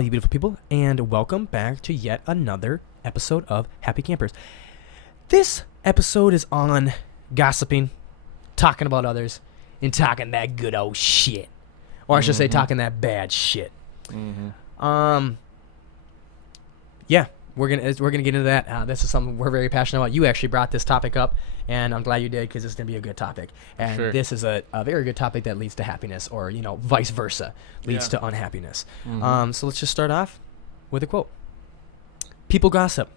all you beautiful people, and welcome back to yet another episode of Happy Campers. This episode is on gossiping, talking about others, and talking that good old shit. Or I should say talking that bad shit. Yeah, we're gonna get into that. This is something we're very passionate about. You actually brought this topic up, and I'm glad you did because it's gonna be a good topic. And this is a very good topic that leads to happiness, or vice versa, leads to unhappiness. So let's just start off with a quote. People gossip.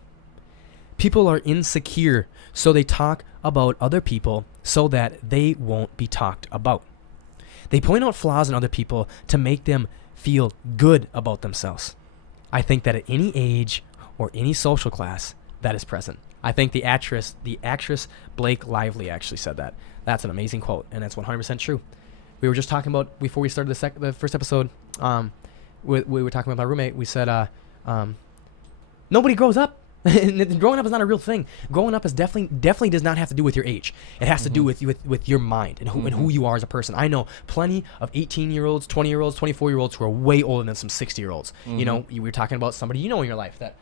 People are insecure, so they talk about other people so that they won't be talked about. They point out flaws in other people to make them feel good about themselves. I think that at any age or any social class, that is present. I think the actress Blake Lively actually said that. That's an amazing quote, and it's 100% true. We were just talking about, before we started the first episode, we were talking about my roommate. We said, nobody grows up. Growing up is not a real thing. Growing up is definitely does not have to do with your age. It has to do with your mind and who you are as a person. I know plenty of 18-year-olds, 20-year-olds, 24-year-olds who are way older than some 60-year-olds. You were talking about somebody in your life that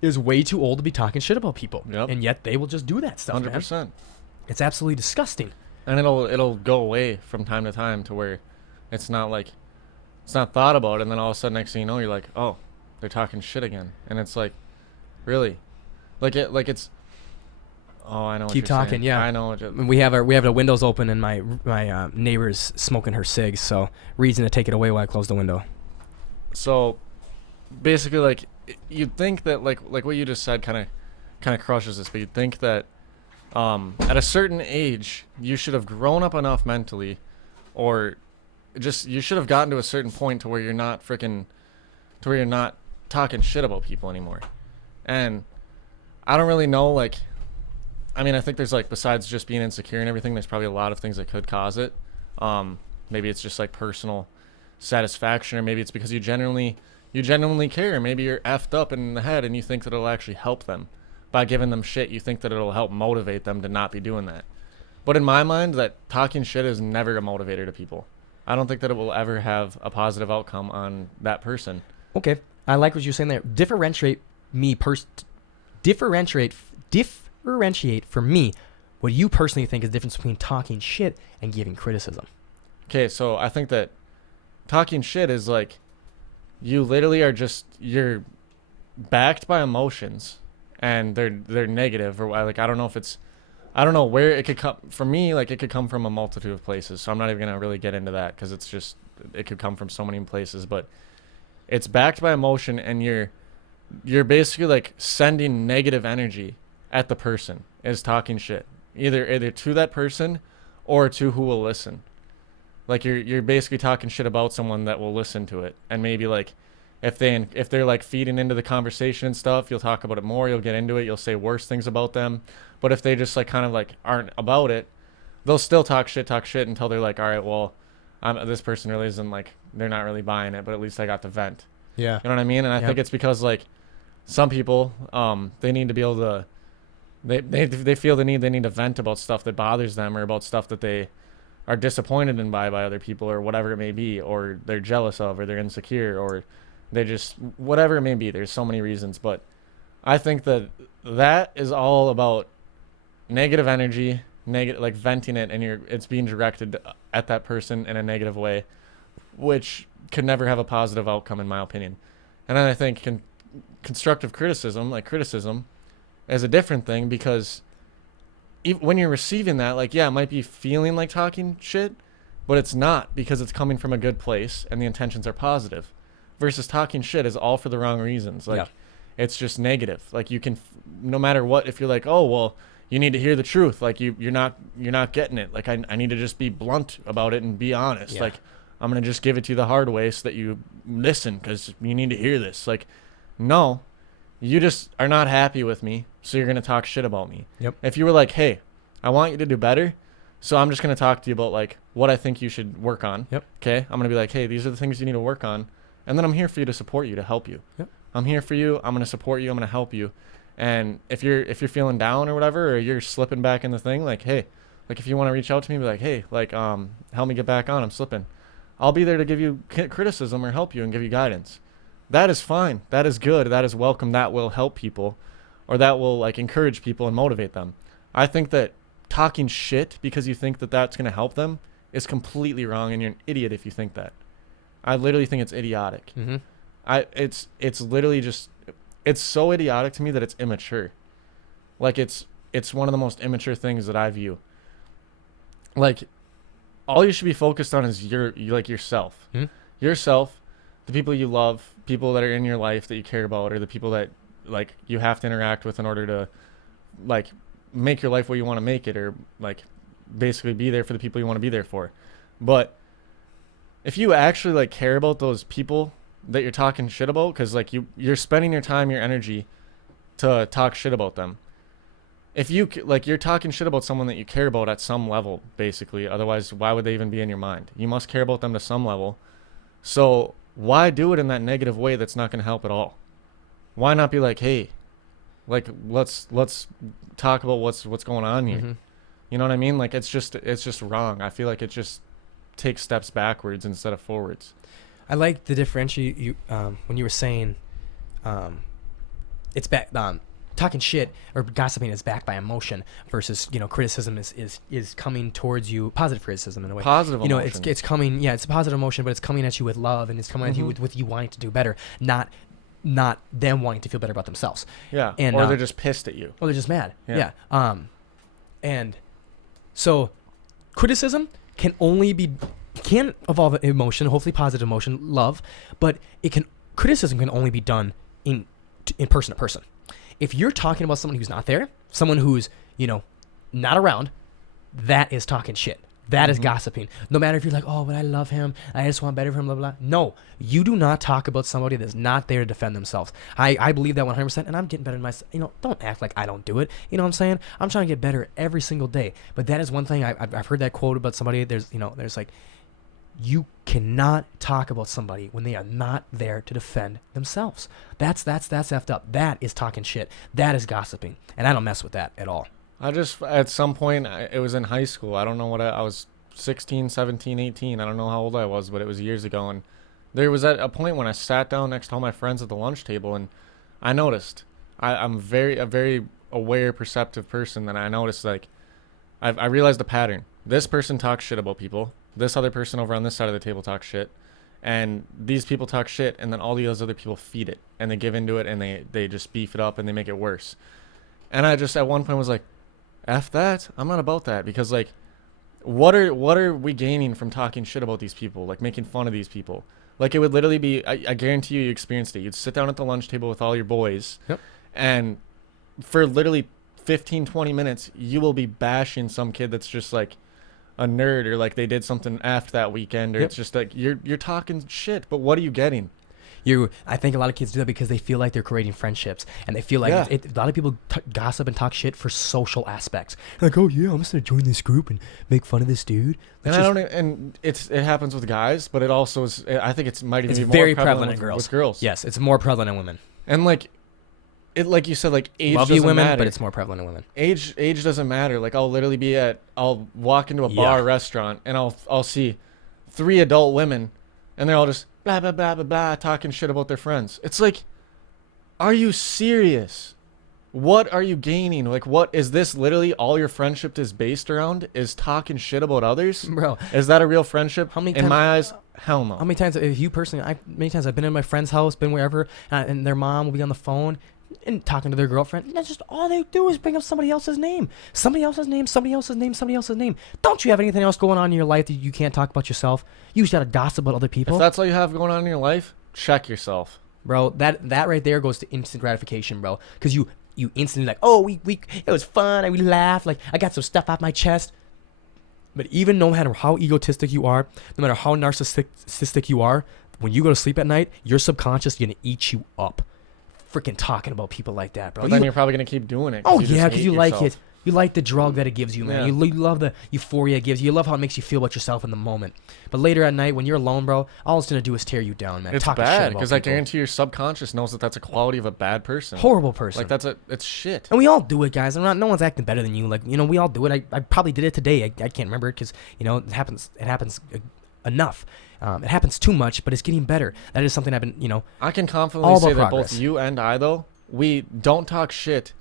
is way too old to be talking shit about people, and yet they will just do that stuff. 100%. Man. It's absolutely disgusting. And it'll go away from time to time to where it's not thought about, and then all of a sudden, next thing you know, you're like, oh, they're talking shit again, and it's like. Really, it's. Oh, I know. Keep what you're talking, saying. yeah. I know. We have the windows open, and my neighbor's smoking her cigs, so reason to take it away while I close the window. So, basically, you'd think that like what you just said kind of crushes this, but you'd think that, at a certain age you should have grown up enough mentally, or just you should have gotten to a certain point to where you're not talking shit about people anymore. And I don't really know, I think there's, besides just being insecure and everything, there's probably a lot of things that could cause it. Maybe it's just, personal satisfaction, or maybe it's because you genuinely care. Maybe you're effed up in the head and you think that it'll actually help them. By giving them shit, you think that it'll help motivate them to not be doing that. But in my mind, that talking shit is never a motivator to people. I don't think that it will ever have a positive outcome on that person. Okay. I like what you're saying there. Differentiate for me what you personally think is the difference between talking shit and giving criticism. Okay, so I think that talking shit is you literally you're backed by emotions, and they're negative, or I don't know where it could come for me. It could come from a multitude of places, so I'm not even gonna really get into that because it could come from so many places, but it's backed by emotion, and you're basically sending negative energy at the person is talking shit, either to that person or to who will listen. You're basically talking shit about someone that will listen to it, and maybe if they're feeding into the conversation and stuff, you'll talk about it more, you'll get into it, you'll say worse things about them. But if they just aren't about it, they'll still talk shit until they're all right, well, this person really isn't they're not really buying it, but at least I got to vent. Yeah. You know what I mean? And I think it's because some people, they need to be able to, they feel they need to vent about stuff that bothers them, or about stuff that they are disappointed in by other people, or whatever it may be, or they're jealous of, or they're insecure, or they just, whatever it may be. There's so many reasons, but I think that is all about negative energy, venting it, and it's being directed at that person in a negative way, which could never have a positive outcome, in my opinion. And then I think constructive criticism, is a different thing, because when you're receiving that, it might be feeling like talking shit, but it's not, because it's coming from a good place and the intentions are positive, versus talking shit is all for the wrong reasons. It's just negative. You can, no matter what, if you're oh, well, you need to hear the truth. You're not getting it. I need to just be blunt about it and be honest. Yeah. I'm going to just give it to you the hard way so that you listen, because you need to hear this. No, you just are not happy with me, so you're going to talk shit about me. Yep. If you were hey, I want you to do better, so I'm just going to talk to you about what I think you should work on. Yep. Okay? I'm going to be hey, these are the things you need to work on, and then I'm here for you to support you, to help you. Yep. I'm here for you. I'm going to support you. I'm going to help you. And if you're feeling down or whatever, or you're slipping back in the thing, hey, if you want to reach out to me, be hey, help me get back on, I'm slipping. I'll be there to give you criticism or help you and give you guidance. that is fine. That is good. That is welcome. That will help people, or that will like encourage people and motivate them. I think that talking shit because you think that that's going to help them is completely wrong, and you're an idiot if you think that. I literally think it's idiotic. Mm-hmm. It's literally just, it's so idiotic to me that it's immature. Like it's one of the most immature things that I view. Like, all you should be focused on is yourself. Mm-hmm. Yourself, the people you love, people that are in your life that you care about, or the people that like you have to interact with in order to like make your life what you want to make it, or like basically be there for the people you want to be there for. But if you actually like care about those people that you're talking shit about, because like you're spending your time, your energy to talk shit about them. If you like, you're talking shit about someone that you care about at some level, basically. Otherwise, why would they even be in your mind? You must care about them to some level. So why do it in that negative way that's not going to help at all? Why not be like, hey, like let's talk about what's going on here. Mm-hmm. You know what I mean? Like it's just wrong. I feel like it just takes steps backwards instead of forwards. I like the differentiate you when you were saying it's back talking shit or gossiping is backed by emotion versus, you know, criticism is coming towards you, positive criticism in a way. Positive emotion. You know, it's coming, yeah, it's a positive emotion, but it's coming at you with love, and it's coming at you with you wanting to do better, not them wanting to feel better about themselves. Yeah. And, or they're just pissed at you. Or they're just mad. Yeah. And so criticism can evolve emotion, hopefully positive emotion, love, but criticism can only be done in person to person. If you're talking about someone who's not there, someone who's, you know, not around, that is talking shit. That is gossiping. No matter if you're like, oh, but I love him, I just want better for him, blah, blah, blah. No, you do not talk about somebody that's not there to defend themselves. I believe that 100%, and I'm getting better in myself. You know, don't act like I don't do it. You know what I'm saying? I'm trying to get better every single day. But that is one thing, I've heard that quote about somebody. There's like, you cannot talk about somebody when they are not there to defend themselves. That's effed up. That is talking shit. That is gossiping. And I don't mess with that at all. At some point, it was in high school. I don't know I was 16, 17, 18. I don't know how old I was, but it was years ago. And there was at a point when I sat down next to all my friends at the lunch table, and I noticed, I'm a very aware, perceptive person, and I noticed, like, I realized the pattern. This person talks shit about people. This other person over on this side of the table talks shit. And these people talk shit, and then all these other people feed it, and they give into it, and they just beef it up, and they make it worse. And I just at one point was like, F that. I'm not about that, because like, what are we gaining from talking shit about these people, like making fun of these people? Like, it would literally be, I guarantee you experienced it. You'd sit down at the lunch table with all your boys, and for literally 15, 20 minutes, you will be bashing some kid that's just like a nerd, or like they did something after that weekend, or it's just like you're talking shit, but what are you getting? I think a lot of kids do that because they feel like they're creating friendships, and they feel like a lot of people gossip and talk shit for social aspects. Like, oh yeah, I'm just gonna join this group and make fun of this dude. And it happens with guys, but it also is. I think it's might even be more very prevalent in girls. With girls. Yes, it's more prevalent in women. And like, like you said, like age Love doesn't you women, matter. but it's more prevalent in women. Age doesn't matter. Like, I'll literally I'll walk into a bar, restaurant, and I'll see 3 adult women, and they're all just blah blah blah blah blah talking shit about their friends. It's like, are you serious? What are you gaining? Like, what is this? Literally, all your friendship is based around is talking shit about others, bro. Is that a real friendship? How many in my eyes? Hell no. How many times, if you personally, many times I've been in my friend's house, been wherever, and their mom will be on the phone and talking to their girlfriend. That's just all they do is bring up somebody else's name. Somebody else's name, somebody else's name, somebody else's name. Don't you have anything else going on in your life that you can't talk about yourself? You just gotta gossip about other people. If that's all you have going on in your life, check yourself. Bro, that right there goes to instant gratification, bro. Because you instantly like, oh, we it was fun, and we laughed, like, I got some stuff off my chest. But even no matter how egotistic you are, no matter how narcissistic you are, when you go to sleep at night, your subconscious is gonna eat you up. Freaking talking about people like that, bro. But then you're probably gonna keep doing it. Oh yeah, because you like it. You like the drug that it gives you, man. You love the euphoria it gives you. You love how it makes you feel about yourself in the moment. But later at night, when you're alone, bro, all it's gonna do is tear you down, man. It's bad, because I guarantee your subconscious knows that that's a quality of a bad person. Horrible person. Like, it's shit. And we all do it, guys. No one's acting better than you. Like, you know, we all do it. I probably did it today. I can't remember it because, you know, it happens enough. It happens too much, but it's getting better. That is something I've been, I can confidently say that both you and I, though, we don't talk shit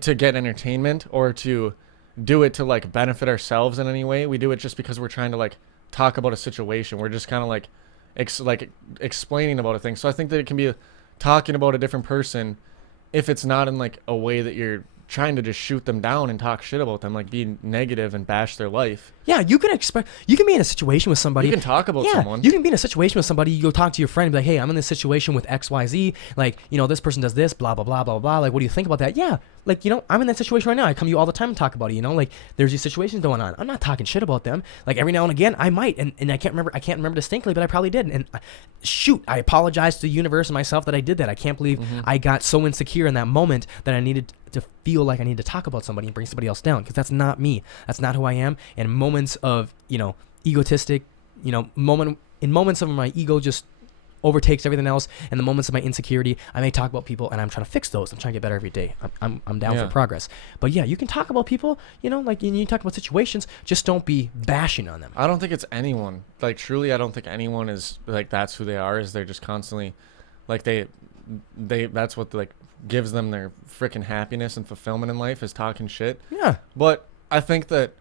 to get entertainment or to do it to like benefit ourselves in any way. We do it just because we're trying to like talk about a situation. We're just kind of like explaining about a thing. So I think that it can be talking about a different person if it's not in like a way that you're trying to just shoot them down and talk shit about them, like be negative and bash their life. Yeah, you can be in a situation with somebody. You can talk about someone. You can be in a situation with somebody. You go talk to your friend and be like, hey, I'm in this situation with XYZ. Like, this person does this, blah, blah, blah, blah, blah. Like, what do you think about that? Yeah. Like, I'm in that situation right now. I come to you all the time and talk about it, Like, there's these situations going on. I'm not talking shit about them. Like, every now and again, I might. And I can't remember distinctly, but I probably did. And I apologize to the universe and myself that I did that. I can't believe I got so insecure in that moment that I needed to feel like I need to talk about somebody and bring somebody else down, because that's not me. That's not who I am. And moments of, egotistic, moments of my ego just overtakes everything else, and the moments of my insecurity, I may talk about people, and I'm trying to fix those. I'm trying to get better every day. I'm down for progress. But yeah, you can talk about people, like you talk about situations, just don't be bashing on them. I don't think it's anyone. Like, truly, I don't think anyone is like that's who they are. Is they're just constantly like they that's what like gives them their freaking happiness and fulfillment in life, is talking shit. Yeah. But I think that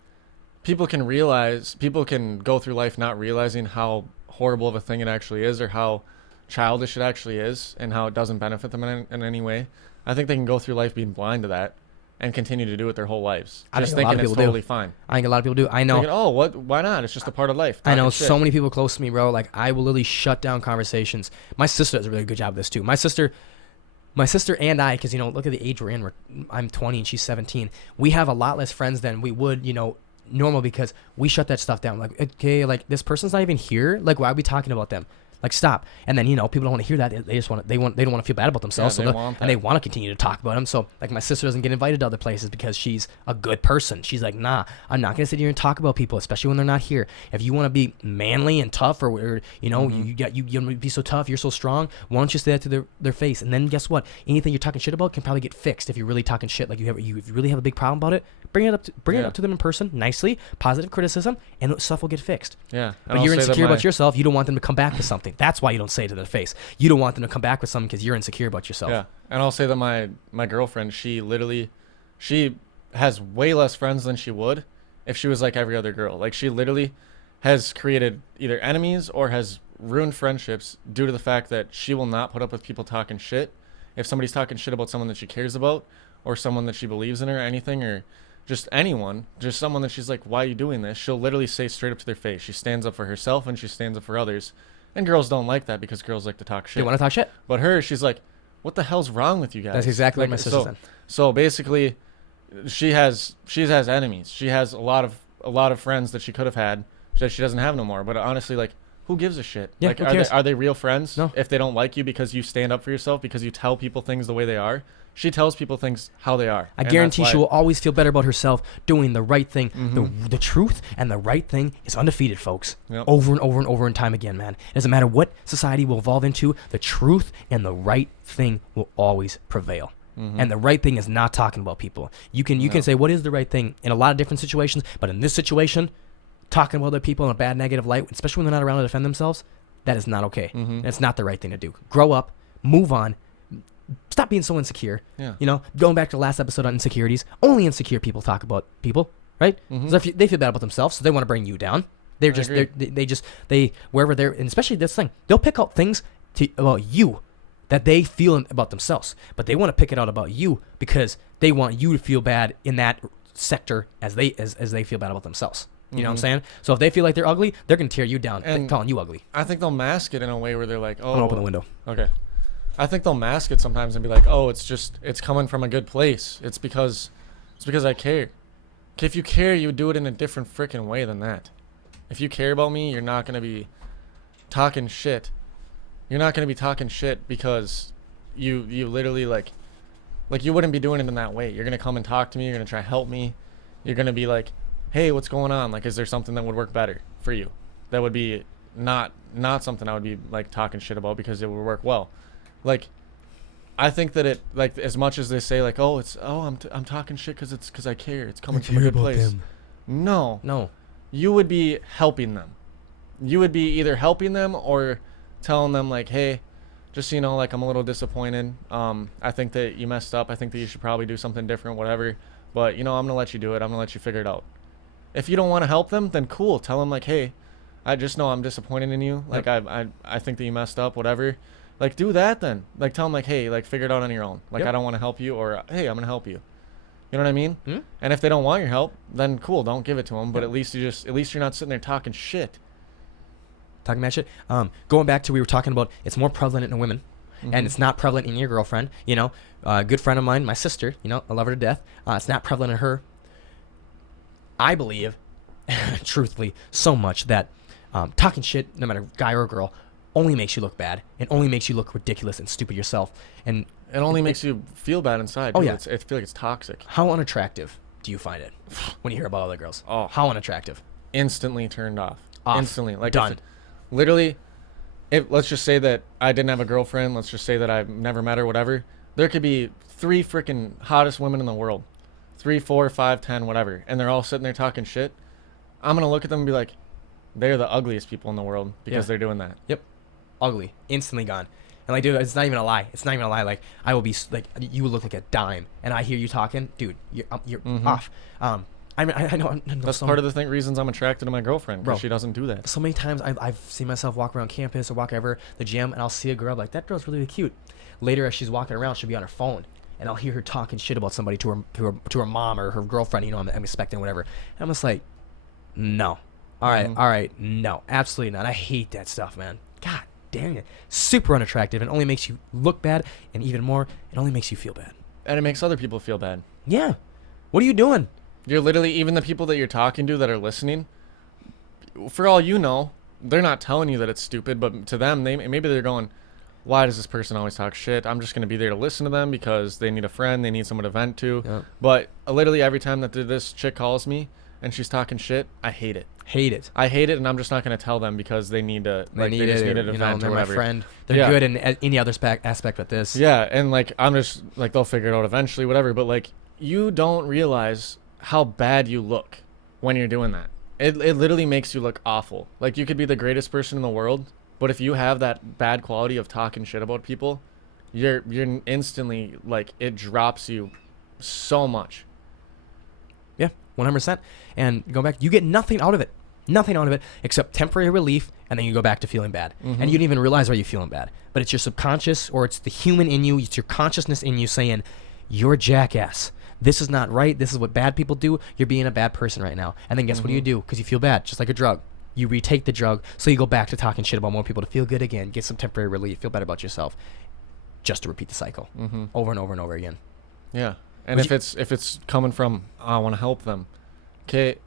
people can go through life not realizing how horrible of a thing it actually is, or how childish it actually is, and how it doesn't benefit them in any way. I think they can go through life being blind to that and continue to do it their whole lives, just thinking it's totally fine. I think a lot of people do. I know. Thinking, why not? It's just a part of life. I know so many people close to me, bro. Like, I will literally shut down conversations. My sister does a really good job of this too. My sister and I, because look at the age we're in. I'm 20 and she's 17. We have a lot less friends than we would, normal, because we shut that stuff down. Like, okay, like, this person's not even here. Like, why are we talking about them? Like, stop. And then, people don't want to hear that. They don't want to feel bad about themselves. Yeah, and they want to continue to talk about them. So, like, my sister doesn't get invited to other places because she's a good person. She's like, nah, I'm not going to sit here and talk about people, especially when they're not here. If you want to be manly and tough, or you be so tough, you're so strong, why don't you say that to their face? And then guess what? Anything you're talking shit about can probably get fixed if you're really talking shit. Like, if you really have a big problem about it, bring it up to them in person, nicely, positive criticism, and stuff will get fixed. Yeah. But you're insecure about yourself. You don't want them to come back with something. That's why you don't say it to their face. You don't want them to come back with something because you're insecure about yourself. Yeah. And I'll say that my girlfriend, she has way less friends than she would if she was like every other girl. Like, she literally has created either enemies or has ruined friendships due to the fact that she will not put up with people talking shit. If somebody's talking shit about someone that she cares about, or someone that she believes in, or anything, or just anyone, just someone that she's like, why are you doing this? She'll literally say straight up to their face. She stands up for herself and she stands up for others. And girls don't like that because girls like to talk shit. They want to talk shit? But she's like, what the hell's wrong with you guys? That's exactly what my sister said. So basically, she has enemies. She has a lot of friends that she could have had that she doesn't have no more. But honestly, like, who gives a shit? Yeah, like, who cares? Are they real friends? No. If they don't like you because you stand up for yourself, because you tell people things the way they are. She tells people things how they are. I guarantee she will always feel better about herself doing the right thing. Mm-hmm. The truth and the right thing is undefeated, folks. Yep. Over and over and over and time again, man. It doesn't matter what society will evolve into, the truth and the right thing will always prevail. Mm-hmm. And the right thing is not talking about people. You can say, what is the right thing in a lot of different situations, but in this situation, talking about other people in a bad, negative light, especially when they're not around to defend themselves, that is not okay. Mm-hmm. It's not the right thing to do. Grow up, move on. Stop being so insecure. Yeah. Going back to the last episode on insecurities, only insecure people talk about people, right? Mm-hmm. So they feel bad about themselves, so they want to bring you down. They wherever they're, and especially this thing, they'll pick out things about you that they feel about themselves, but they want to pick it out about you because they want you to feel bad in that sector as they feel bad about themselves. You know what I'm saying? So if they feel like they're ugly, they're gonna tear you down, calling you ugly. I think they'll mask it in a way where they're like, "Oh, I'm gonna open the window." Okay. I think they'll mask it sometimes and be like, "Oh, it's coming from a good place. It's because I care." Okay, if you care, you would do it in a different freaking way than that. If you care about me, you're not gonna be talking shit. You're not gonna be talking shit because you literally like you wouldn't be doing it in that way. You're gonna come and talk to me. You're gonna try to help me. You're gonna be like, hey, what's going on? Like, is there something that would work better for you? That would be not something I would be like talking shit about because it would work well. Like, I think that it, like, as much as they say like, I'm talking shit because I care. It's coming from a good place. No. You would be helping them. you would be either helping them or telling them like, hey, just so you know, like, I'm a little disappointed. I think that you messed up. I think that you should probably do something different, whatever. But, you know, I'm going to let you do it. I'm going to let you figure it out. If you don't want to help them, then cool. Tell them like, hey, I just know I'm disappointed in you. Like, I think that you messed up, whatever. Like, do that then. Like, tell them like, hey, like, figure it out on your own. Like, I don't want to help you, or, hey, I'm going to help you. You know what I mean? Mm-hmm. And if they don't want your help, then cool, don't give it to them. But at least you're not sitting there talking shit. Talking about shit. Going back to, we were talking about, it's more prevalent in women. And it's not prevalent in your girlfriend, you know. A good friend of mine, my sister, you know, I love her to death. It's not prevalent in her. I believe, truthfully, so much that talking shit, no matter guy or girl, only makes you look bad and only makes you look ridiculous and stupid yourself. And it only makes you feel bad inside. Oh, dude. yeah. I feel like it's toxic. How unattractive do you find it when you hear about other girls? Oh, how unattractive? Instantly turned off. Instantly. Like, done. Literally, let's just say that I didn't have a girlfriend. Let's just say that I've never met her, whatever. There could be 3 freaking hottest women in the world. 3, 4, 5, 10, whatever. And they're all sitting there talking shit. I'm going to look at them and be like, they're the ugliest people in the world because they're doing that. Yep. Ugly. Instantly gone. And like, dude, it's not even a lie. It's not even a lie. Like, I will be, like, you would look like a dime. And I hear you talking, dude, you're off. I know that's part of the reasons I'm attracted to my girlfriend, because she doesn't do that. So many times I've seen myself walk around campus or walk ever the gym, and I'll see a girl, like, that girl's really cute. Later, as she's walking around, she'll be on her phone, and I'll hear her talking shit about somebody to her mom or her girlfriend. You know, I'm expecting whatever. And I'm just like, no, all right, no, absolutely not. I hate that stuff, man. God dang it, super unattractive, and only makes you look bad, and even more, it only makes you feel bad. And it makes other people feel bad. Yeah. What are you doing? You're literally, even the people that you're talking to that are listening, for all you know, they're not telling you that it's stupid, but to them, maybe they're going, why does this person always talk shit? I'm just going to be there to listen to them because they need a friend, they need someone to vent to. Yep. But literally every time that this chick calls me and she's talking shit, I hate it. I hate it, and I'm just not going to tell them because they need to. They just need to vent or whatever. My friend. They're good in any other aspect but this. Yeah, and like, I'm just like, they'll figure it out eventually, whatever. But like, you don't realize how bad you look when you're doing that. It literally makes you look awful. Like, you could be the greatest person in the world, but if you have that bad quality of talking shit about people, you're instantly, like, it drops you so much. Yeah, 100%. And go back, you get nothing out of it except temporary relief, and then you go back to feeling bad. And you don't even realize why you're feeling bad, but it's your subconscious, or it's the human in you, it's your consciousness in you saying, you're a jackass. This is not right. This is what bad people do. You're being a bad person right now. And then guess what do? Because you feel bad, just like a drug. You retake the drug, so you go back to talking shit about more people to feel good again, get some temporary relief, feel better about yourself, just to repeat the cycle over and over and over again. Yeah. And if it's coming from, I want to help them. Okay,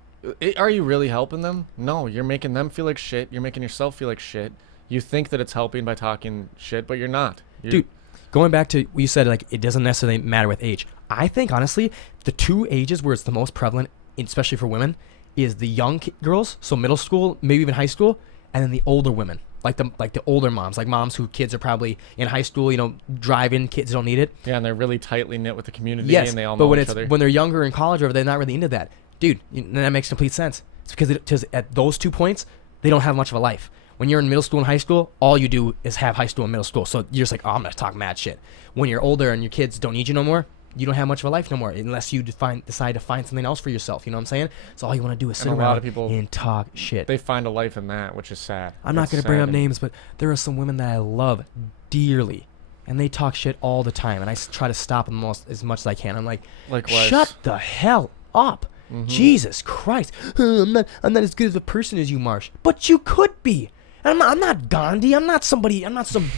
are you really helping them? No, you're making them feel like shit. You're making yourself feel like shit. You think that it's helping by talking shit, but you're not. Dude, going back to what you said, like, it doesn't necessarily matter with age. I think, honestly, the 2 ages where it's the most prevalent, especially for women, is the young girls, so middle school, maybe even high school, and then the older women, like the older moms, like moms whose kids are probably in high school, you know, driving, kids don't need it. Yeah, and they're really tightly knit with the community, and they all know each other. When they're younger in college, or they're not really into that. Dude, that makes complete sense. It's because at those 2 points, they don't have much of a life. When you're in middle school and high school, all you do is have high school and middle school. So you're just like, oh, I'm going to talk mad shit. When you're older and your kids don't need you no more, you don't have much of a life no more unless you decide to find something else for yourself. You know what I'm saying? So all you want to do is sit around and talk shit. They find a life in that, which is sad. I'm not going to bring up names, but there are some women that I love dearly, and they talk shit all the time, and I try to stop them as much as I can. I'm like, shut the hell up. Jesus Christ. I'm not as good of a person as you, Marsh. But you could be. I'm not Gandhi. I'm not some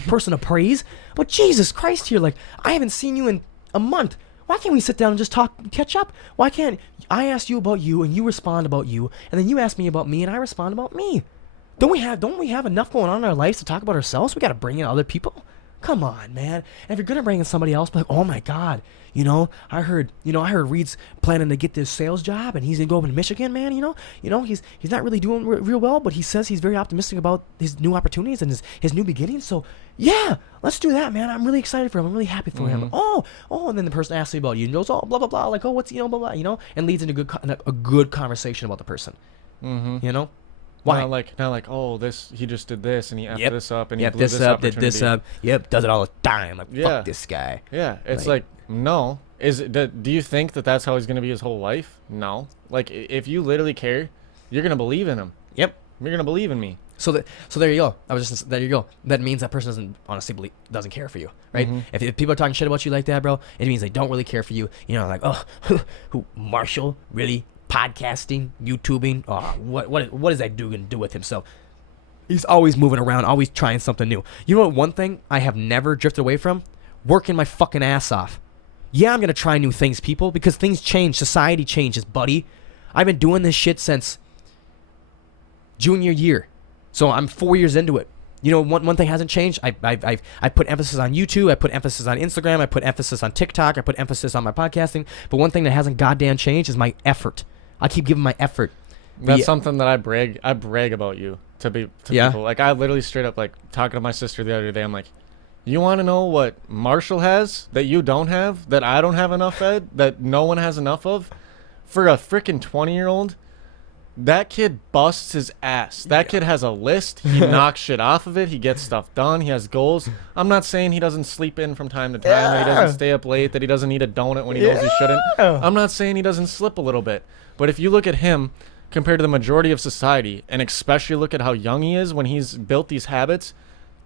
person of praise. But Jesus Christ here, like, I haven't seen you in a month. Why can't we sit down and just catch up? Why can't I ask you about you and you respond about you, and then you ask me about me and I respond about me? Don't we have enough going on in our lives to talk about ourselves? We got to bring in other people? Come on, man. And if you're going to bring in somebody else, be like, oh my God, I heard Reed's planning to get this sales job and he's going to go up in Michigan, man. He's not really doing real well, but he says he's very optimistic about his new opportunities and his new beginnings. So yeah, let's do that, man. I'm really excited for him. I'm really happy for him. Oh, and then the person asks you about you and goes, oh, blah, blah, blah. Like, oh, what's, blah, blah, and leads into a good conversation about the person, Why? Not like, oh, he just did this and he effed this up and he blew this this up, did opportunity. this up. Yep, does it all the time. Like, fuck this guy. Yeah, it's like no. Do you think that that's how he's gonna be his whole life? No. Like, if you literally care, you're gonna believe in him. Yep. You're gonna believe in me. So there you go. There you go. That means that person doesn't care for you, right? Mm-hmm. If people are talking shit about you like that, bro, it means they don't really care for you. You know, like, oh, who Marshall really podcasting, YouTubing? Oh, what is that dude gonna do with himself? He's always moving around, always trying something new. You know what? One thing I have never drifted away from: working my fucking ass off. Yeah, I'm gonna try new things, people, because things change. Society changes, buddy. I've been doing this shit since junior year. So I'm 4 years into it. You know, one thing hasn't changed. I put emphasis on YouTube. I put emphasis on Instagram. I put emphasis on TikTok. I put emphasis on my podcasting. But one thing that hasn't goddamn changed is my effort. I keep giving my effort. That's something that I brag about you to people. Like, I literally straight up, like, talking to my sister the other day. I'm like, you want to know what Marshall has that you don't have, that I don't have enough of, that no one has enough of? For a freaking 20-year-old, that kid busts his ass. That kid has a list. He knocks shit off of it. He gets stuff done. He has goals. I'm not saying he doesn't sleep in from time to time, that he doesn't stay up late, that he doesn't eat a donut when he knows he shouldn't. I'm not saying he doesn't slip a little bit. But if you look at him compared to the majority of society, and especially look at how young he is when he's built these habits,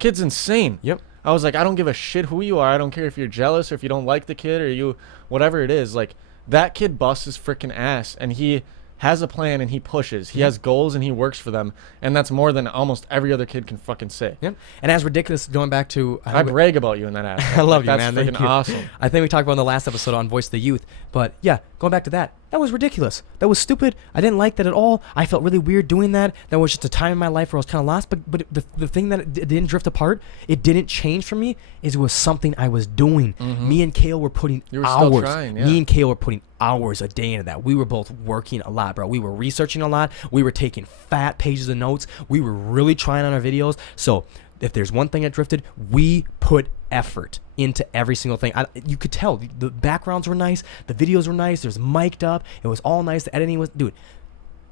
kid's insane. Yep. I was like, I don't give a shit who you are. I don't care if you're jealous or if you don't like the kid or you, whatever it is. Like, that kid busts his freaking ass, and he has a plan and he pushes. He has goals and he works for them, and that's more than almost every other kid can fucking say. Yep. And as ridiculous, going back to I brag about you in that aspect. I love like, you, man. That's freaking awesome. I think we talked about in the last episode on Voice of the Youth, but yeah, going back to that was ridiculous. That was stupid. I didn't like that at all. I felt really weird doing that. That was just a time in my life where I was kind of lost. But the thing that it didn't drift apart, it didn't change for me, is it was something I was doing. Mm-hmm. Me and Kale were putting You were hours. still trying, yeah. Me and Kale were putting hours a day into that. We were both working a lot, bro. We were researching a lot. We were taking fat pages of notes. We were really trying on our videos. So if there's one thing that drifted, we put effort into every single thing. You could tell the backgrounds were nice, the videos were nice, there's mic'd up, it was all nice, the editing was, dude,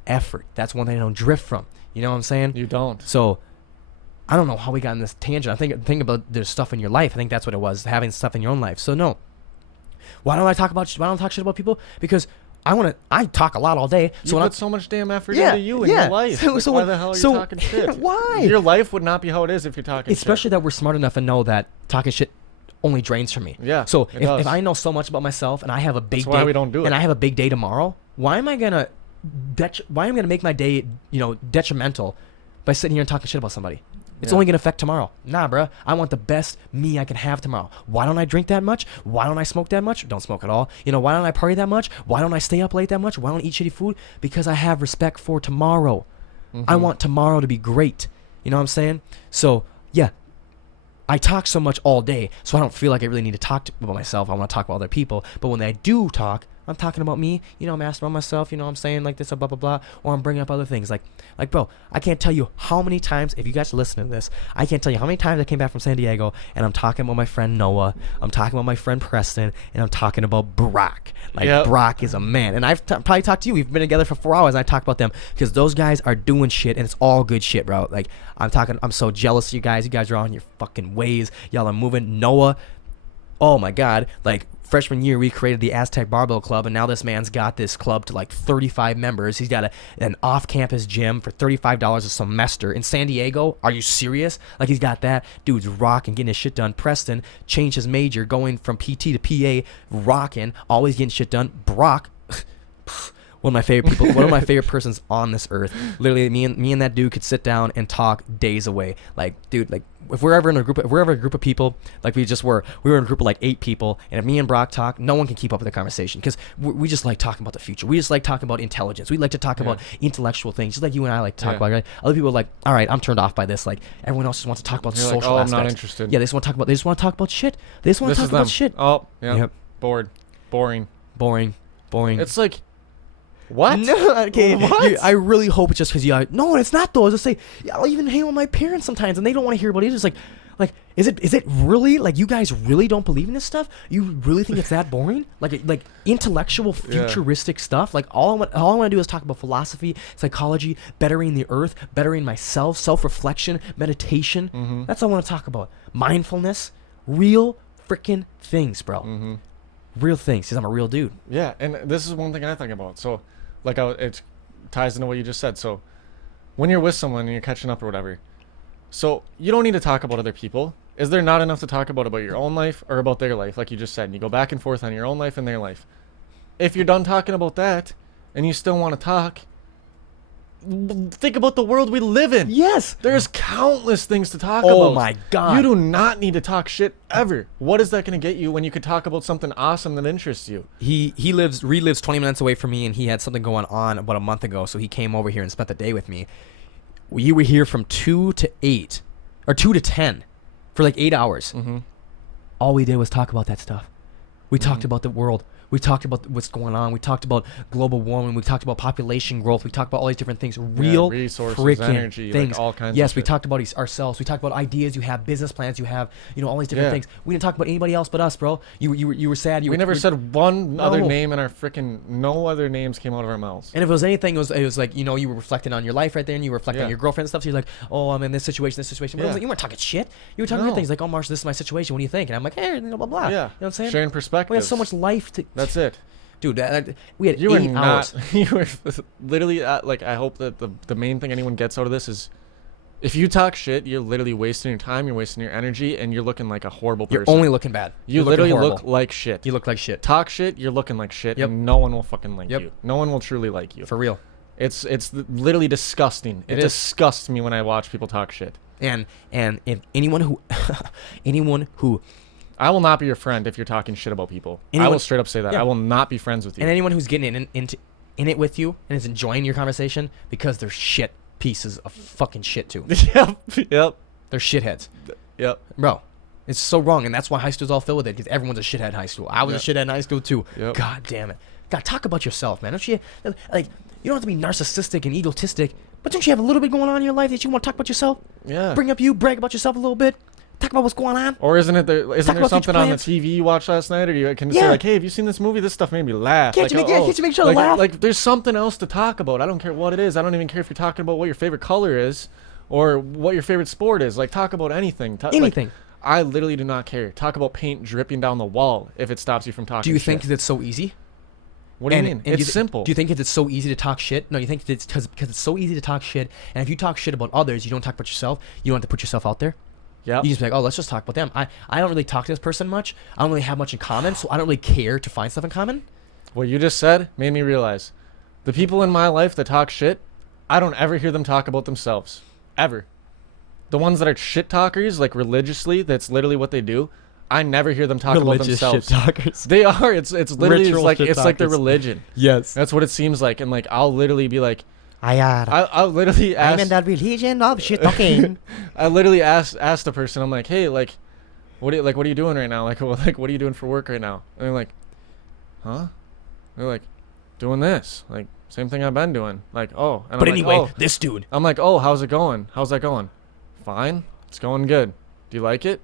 effort. That's one thing I don't drift from. You know what I'm saying? You don't. So I don't know how we got in this tangent. I think about there's stuff in your life. I think that's what it was, having stuff in your own life. So no. Why don't I talk shit about people? Because I talk a lot all day. So you put so much damn effort into you and your life. So why the hell are you talking shit? Why? Your life would not be how it is if you're talking shit. Especially that we're smart enough to know that talking shit only drains from me. Yeah. So if I know so much about myself and I have a big day, that's why we don't do it. And I have a big day tomorrow, why am I gonna make my day, detrimental by sitting here and talking shit about somebody? It's only going to affect tomorrow. Nah, bro. I want the best me I can have tomorrow. Why don't I drink that much? Why don't I smoke that much? Don't smoke at all. Why don't I party that much? Why don't I stay up late that much? Why don't I eat shitty food? Because I have respect for tomorrow. Mm-hmm. I want tomorrow to be great. You know what I'm saying? So, yeah. I talk so much all day, so I don't feel like I really need to talk about myself. I want to talk about other people. But when I do talk, I'm talking about me. I'm asking about myself. I'm saying like this, blah, blah, blah. Or I'm bringing up other things. Like, bro, I can't tell you how many times, if you guys listen to this, I can't tell you how many times I came back from San Diego and I'm talking about my friend Noah. I'm talking about my friend Preston. And I'm talking about Brock. Brock is a man. And I've probably talked to you. We've been together for 4 hours and I talk about them because those guys are doing shit and it's all good shit, bro. Like, I'm so jealous of you guys. You guys are on your fucking ways. Y'all are moving. Noah, oh my God. Like, freshman year, we created the Aztec Barbell Club, and now this man's got this club to like 35 members. He's got an off-campus gym for $35 a semester in San Diego. Are you serious? Like, he's got that. Dude's rocking, getting his shit done. Preston changed his major, going from PT to PA, rocking, always getting shit done. Brock, one of my favorite people, one of my favorite persons on this earth. Literally, me and that dude could sit down and talk days away. Like, dude, like, if we're ever a group of people, like we were in a group of like 8 people, and if me and Brock talk, no one can keep up with the conversation because we just like talking about the future. We just like talking about intelligence. We like to talk about intellectual things, just like you and I like to talk about. Right? Other people are like, all right, I'm turned off by this. Like, everyone else just wants to talk about social aspects. I'm not interested. Yeah, they just want to talk about shit. They just want to talk about shit. Oh, yeah. Yep. Bored. Boring. It's like, what? No, okay. What? I really hope it's just because no, it's not though. I was just say, I'll even hang with my parents sometimes, and they don't want to hear about it. It's just like Is it really like you guys really don't believe in this stuff? You really think it's that boring? Like intellectual, futuristic stuff? Like all I want to do is talk about philosophy, psychology, bettering the earth, bettering myself, self-reflection, meditation. Mm-hmm. That's all I want to talk about. Mindfulness, real freaking things, bro. Mm-hmm. Real things, because I'm a real dude. Yeah, and this is one thing I think about. So, like, it ties into what you just said. So, when you're with someone and you're catching up or whatever, so you don't need to talk about other people. Is there not enough to talk about your own life or about their life, like you just said? And you go back and forth on your own life and their life. If you're done talking about that and you still want to talk, think about the world we live in. Yes. There's countless things to talk about. Oh my God. You do not need to talk shit ever. What is that going to get you when you could talk about something awesome that interests you? He relives 20 minutes away from me, and he had something going on about a month ago, so he came over here and spent the day with me. We were here from 2 to 8, or 2 to 10, for like 8 hours. Mm-hmm. All we did was talk about that stuff. We talked about the world. We talked about what's going on. We talked about global warming. We talked about population growth. We talked about all these different things. Real resources, freaking energy, things. like all kinds yes, of we shit. talked about ourselves. We talked about ideas you have, business plans you have, all these different Yeah. things. We didn't talk about anybody else but us, bro. You were sad. We never said one other No. name in our freaking. No other names came out of our mouths. And if it was anything, it was like, you were reflecting on your life right there, and you were reflecting on your girlfriend and stuff. So you're like, oh, I'm in this situation. But it was like, you weren't talking shit. You were talking good things like, oh, Marshall, this is my situation. What do you think? And I'm like, hey, blah, blah, blah. Yeah. You know what I'm saying? Sharing perspectives. We have so much life to... That's it. Dude, we had You were 8 hours. not. You were literally like. I hope that the main thing anyone gets out of this is, if you talk shit, you're literally wasting your time. You're wasting your energy, and you're looking like a horrible person. You're only looking bad. You You're literally looking look like shit. You look like shit. Talk shit. You're looking like shit, Yep. and no one will fucking like Yep. you. No one will truly like you. For real. It's literally disgusting. It is. disgusts me when I watch people talk shit. And if anyone who I will not be your friend if you're talking shit about people. I Anyone- will straight up say that. Yeah. I will not be friends with you. and anyone who's getting in it with you and is enjoying your conversation because they're shit pieces of fucking shit too. Yep. They're shitheads. Yep. Bro, it's so wrong, and that's why high school's all filled with it, because everyone's a shithead in high school. I was a shithead in high school too. Yep. God damn it. God, talk about yourself, man. Don't you, like, you don't have to be narcissistic and egotistic, but don't you have a little bit going on in your life that you want to talk about yourself? Yeah. Bring up you, brag about yourself a little bit, talk about what's going on. Or isn't there about something future on the plans. TV you watched last night, or you can Yeah. say like, hey, have you seen this movie? This stuff made me laugh. Can't you make each other laugh? Like there's something else to talk about. I don't care what it is. I don't even care if you're talking about what your favorite color is, or what your favorite sport is. Like talk about anything. Anything. I literally do not care. Talk about paint dripping down the wall if it stops you from talking. Do you shit. think that it's so easy? What do you mean? It's simple. Do you think it's so easy to talk shit? No, you think it's because it's so easy to talk shit, and if you talk shit about others, you don't talk about yourself. You don't have to put yourself out there. Yep. You just be like, oh, let's just talk about them. I don't really talk to this person much. I don't really have much in common, so I don't really care to find stuff in common. What you just said made me realize the people in my life that talk shit, I don't ever hear them talk about themselves. Ever. The ones that are shit talkers, like religiously, that's literally what they do. I never hear them talk about themselves. Shit talkers. They are. It's literally Ritual like shit it's like their talkers. religion. Yes. That's what it seems like. And like I'll literally be like, I'm I'll literally ask. in the religion of shit talking. I literally ask the person. I'm like, hey, like, what are you doing right now? Like what are you doing for work right now? And they're like, huh? They're like, doing this. Like same thing I've been doing. Like oh. And But I'm anyway, like, oh. this dude. I'm like, oh, how's it going? How's that going? Fine. It's going good. Do you like it?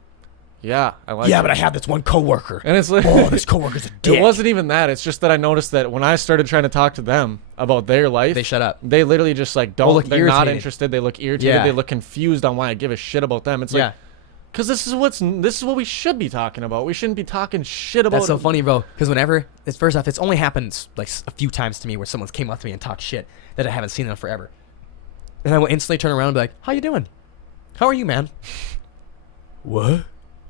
Yeah, I like it. Yeah, but I have this one coworker. And it's like, Oh, this coworker's a dick. it wasn't even that. It's just that I noticed that when I started trying to talk to them about their life, They shut up. They literally just like look don't. They're not irritated. interested. They look irritated. Yeah. They look confused on why I give a shit about them. It's Yeah. like, because this is what we should be talking about. We shouldn't be talking shit about. That's so funny, bro. Because whenever it's first off, it's only happened like a few times to me where someone's came up to me and talked shit that I haven't seen them forever, and I will instantly turn around and be like, "How you doing? How are you, man?" What?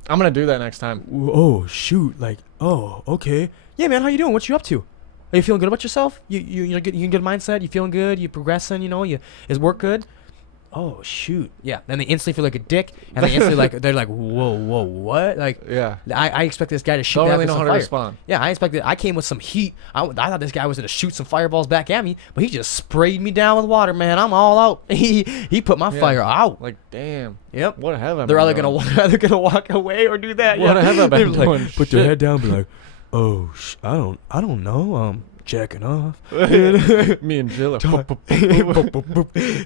I'm gonna do that next time. Oh shoot! Like, oh okay. Yeah, man. How you doing? What you up to? Are you feeling good about yourself? You in good mindset? You feeling good? You progressing? Is work good? Oh shoot! Yeah. Then they instantly feel like a dick, and they instantly they're like, whoa, what? Like, Yeah. I expect this guy to shoot Don't back really with know some how to fire. respond. Yeah, I came with some heat. I thought this guy was gonna shoot some fireballs back at me, but he just sprayed me down with water, man. I'm all out. He put my Yeah. fire out. Like damn. Yep. What have I? They're been either doing? gonna walk away or do that. What yeah. have I been They're like, doing? put their Shit. head down, and be like, oh, I don't know. jacking off. Me and Jill are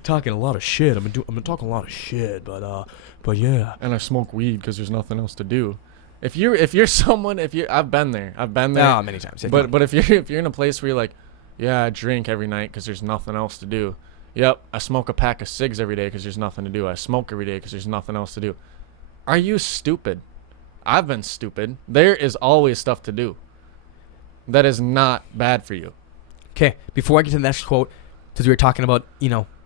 talking a lot of shit. I've been talking a lot of shit, but yeah. And I smoke weed because there's nothing else to do. I've been there. Oh, many times. Yeah, but if you're in a place where you're like, yeah, I drink every night because there's nothing else to do. Yep, I smoke a pack of cigs every day because there's nothing to do. I smoke every day because there's nothing else to do. Are you stupid? I've been stupid. There is always stuff to do. That is not bad for you. Okay, before I get to the next quote, because we were talking about,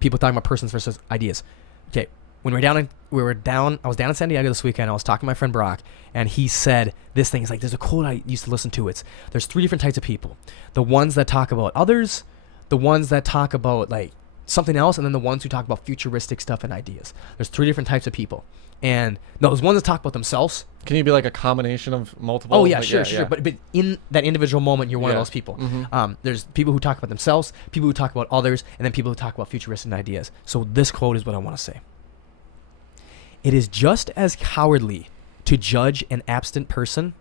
people talking about persons versus ideas. Okay, when I was down in San Diego this weekend. I was talking to my friend Brock, and he said this thing. It's like, there's a quote I used to listen to. There's 3 different types of people. The ones that talk about others, the ones that talk about like something else, and then the ones who talk about futuristic stuff and ideas. There's 3 different types of people. And no, there's ones that talk about themselves. Can you be like a combination of multiple? Oh yeah, sure. But in that individual moment, you're one of those people. Mm-hmm. There's people who talk about themselves, people who talk about others, and then people who talk about futuristic ideas. So this quote is what I want to say. It is just as cowardly to judge an absent person.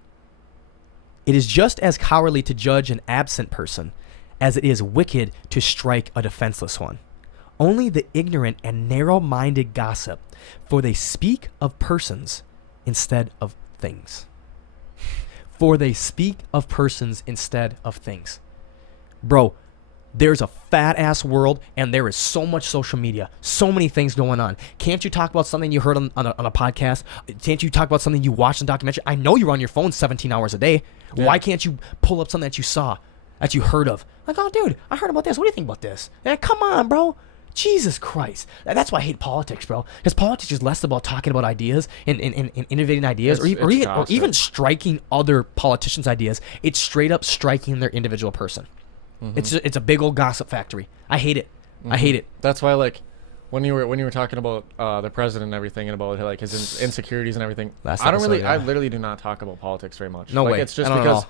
It is just as cowardly to judge an absent person as it is wicked to strike a defenseless one. Only the ignorant and narrow-minded gossip, for they speak of persons instead of things. For they speak of persons instead of things. Bro, there's a fat-ass world, and there is so much social media, so many things going on. Can't you talk about something you heard on a podcast? Can't you talk about something you watched in a documentary? I know you're on your phone 17 hours a day. Yeah. Why can't you pull up something that you saw, that you heard of? Like, oh, dude, I heard about this. What do you think about this? Yeah, come on, bro. Jesus Christ. That's why I hate politics, bro. Because politics is less about talking about ideas and innovating ideas or even striking other politicians' ideas. It's straight up striking their individual person. Mm-hmm. It's a big old gossip factory. I hate it. Mm-hmm. I hate it. That's why, like, when you were talking about the president and everything and about like his insecurities and everything, I literally do not talk about politics very much. No way. It's just because,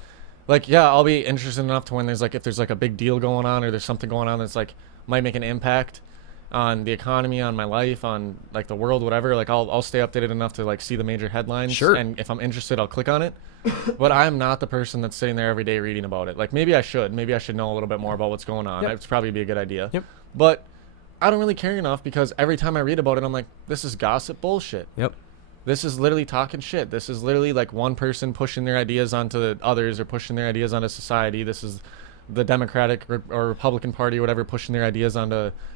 like, yeah, I'll be interested enough to when if there's like a big deal going on or there's something going on that's like might make an impact on the economy, on my life, on like the world, whatever. Like I'll stay updated enough to like see the major headlines. Sure. And if I'm interested, I'll click on it. But I'm not the person that's sitting there every day reading about it. Like maybe I should know a little bit more about what's going on. It's probably be a good idea. Yep. But I don't really care enough because every time I read about it, I'm like, this is gossip bullshit. Yep. This is literally talking shit. This is literally like one person pushing their ideas onto others or pushing their ideas onto society. This is the Democratic or Republican Party or whatever pushing their ideas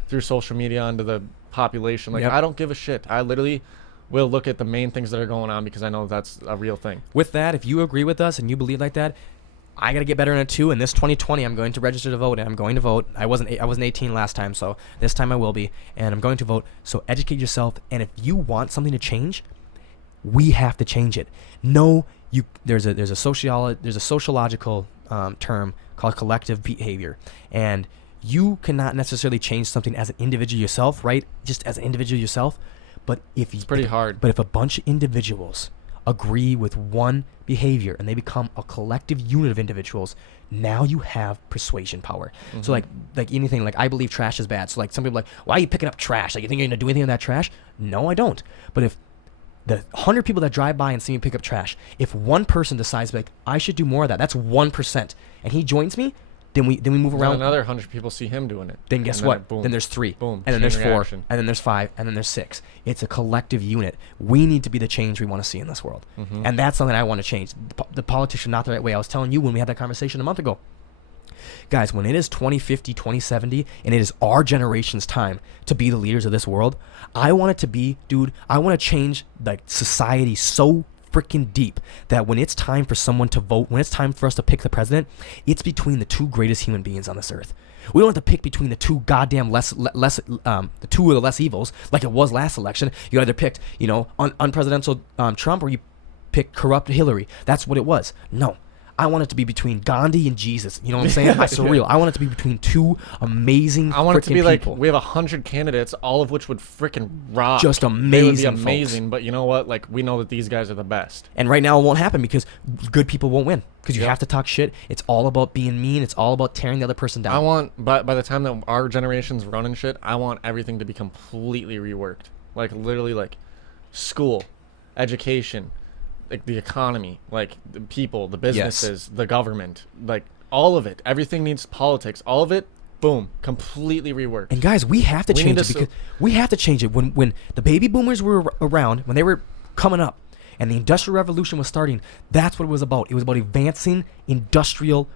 through social media onto the population. Like, I don't give a shit. I literally will look at the main things that are going on because I know that's a real thing. With that, if you agree with us and you believe like that, I got to get better in it too. In this 2020, I'm going to register to vote, and I'm going to vote. I wasn't 18 last time, so this time I will be, and I'm going to vote. So educate yourself, and if you want something to change, we have to change it. No, there's a sociological term called collective behavior, and you cannot necessarily change something as an individual yourself, right? Just as an individual yourself, but it's pretty hard. But if a bunch of individuals agree with one behavior and they become a collective unit of individuals, now you have persuasion power. Mm-hmm. So like anything, like I believe trash is bad. So like some people are like, why are you picking up trash? Like you think you're gonna do anything with that trash? No, I don't. But if the 100 people that drive by and see me pick up trash, if one person decides like I should do more of that, that's 1%, and he joins me, then we move around. Then another 100 people see him doing it. Then guess what? Then there's 3. Boom. And then there's 4. And then there's 5. And then there's 6. It's a collective unit. We need to be the change we want to see in this world. Mm-hmm. And that's something I want to change. The politics are not the right way. I was telling you when we had that conversation a month ago. Guys, when it is 2050, 2070, and it is our generation's time to be the leaders of this world, I want it to be, dude, I want to change like society so freaking deep that when it's time for someone to vote, when it's time for us to pick the president, it's between the 2 greatest human beings on this earth. We don't have to pick between the 2 goddamn the 2 of the less evils like it was last election. You either picked, unpresidential Trump or you picked corrupt Hillary. That's what it was. No. I want it to be between Gandhi and Jesus. You know what I'm saying? That's surreal. I want it to be between 2 amazing people. I want it to be like we have 100 candidates, all of which would freaking rock. Just amazing. They would be amazing, folks. But you know what? Like we know that these guys are the best. And right now it won't happen because good people won't win. Because you have to talk shit. It's all about being mean. It's all about tearing the other person down. I want, by the time that our generation's running shit, I want everything to be completely reworked. Like literally, like school, education, like the economy, like the people, the businesses, the government, like All of it. Everything needs politics. All of it. Boom. Completely reworked. And guys, we have to change it because we have to change it. When the baby boomers were around, when they were coming up, and the Industrial Revolution was starting, that's what it was about. It was about advancing industrial,